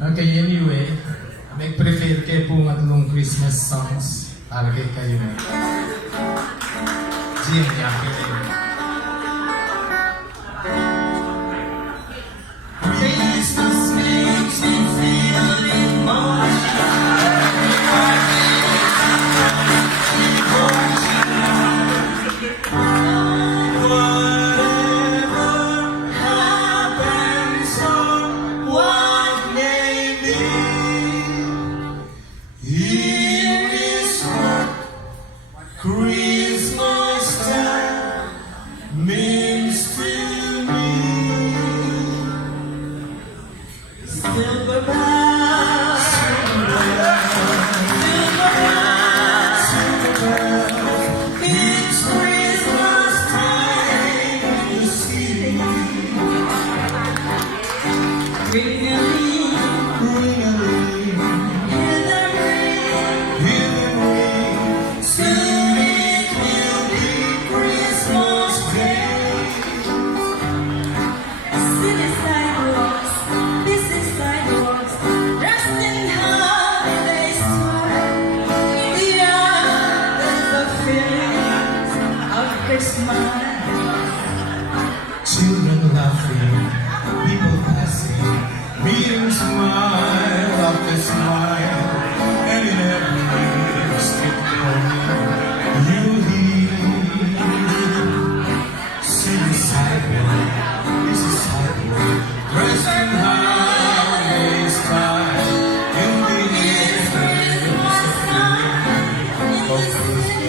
Okay, anyway, nag-prepare kayo po nga itong Christmas songs para kay kayo na. Jim, yakin kayo. Christmas makes me feel Christmas time means to me. Silver bells, it's Christmas time in the city. Ring-a-ling, ring-a-ling, hear the ring, soon it will be Christmas Day. City sidewalks, busy sidewalks, dressed in holiday swag. Yeah, there's a feeling of Christmas. Children laughing, people passing, meeting smile after smile, and in every street corner you hear city sidewalk, this is sidewalk, dressed in holiday style, in the air there's a feeling of Christmas.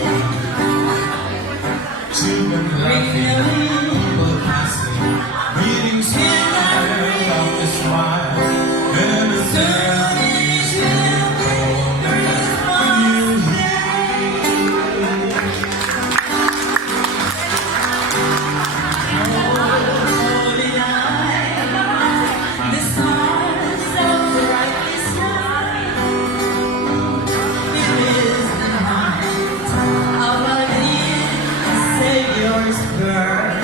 Children laughing, people passing, meeting smile after smile, and a family Holy night, the stars so brightly shine. It is the night of our dear Savior's birth.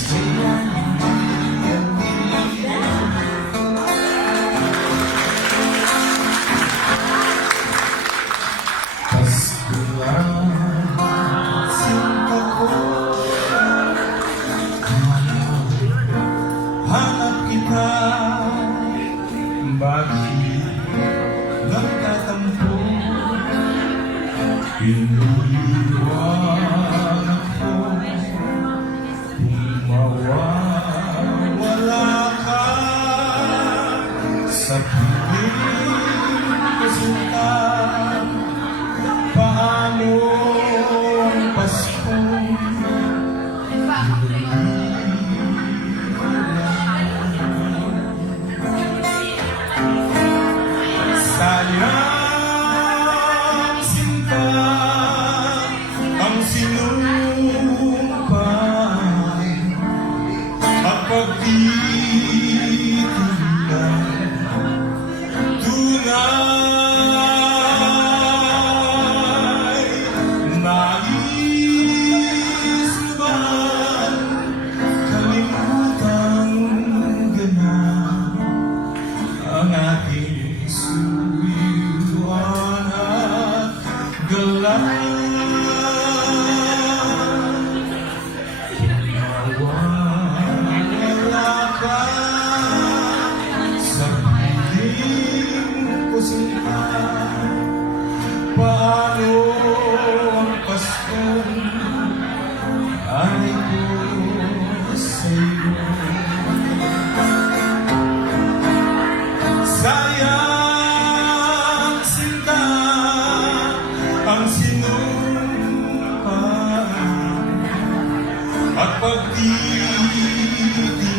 Pasko lang, sinta ko. Hanap kita, bakit nagtatampo? Iniwan ako, mawawala ka sa piling ko sinta. Paano ang Pasko? Sayang sinta ang sinumpay at pagtitinda tunay. Nais mo bang kalimutang ganap ang ating suyuan at galang? Mawawala ka sa piling ko sinta. Paano ang Pasko ay ko sa'yo? Sayang sinta ang sinumpay at pagtitinda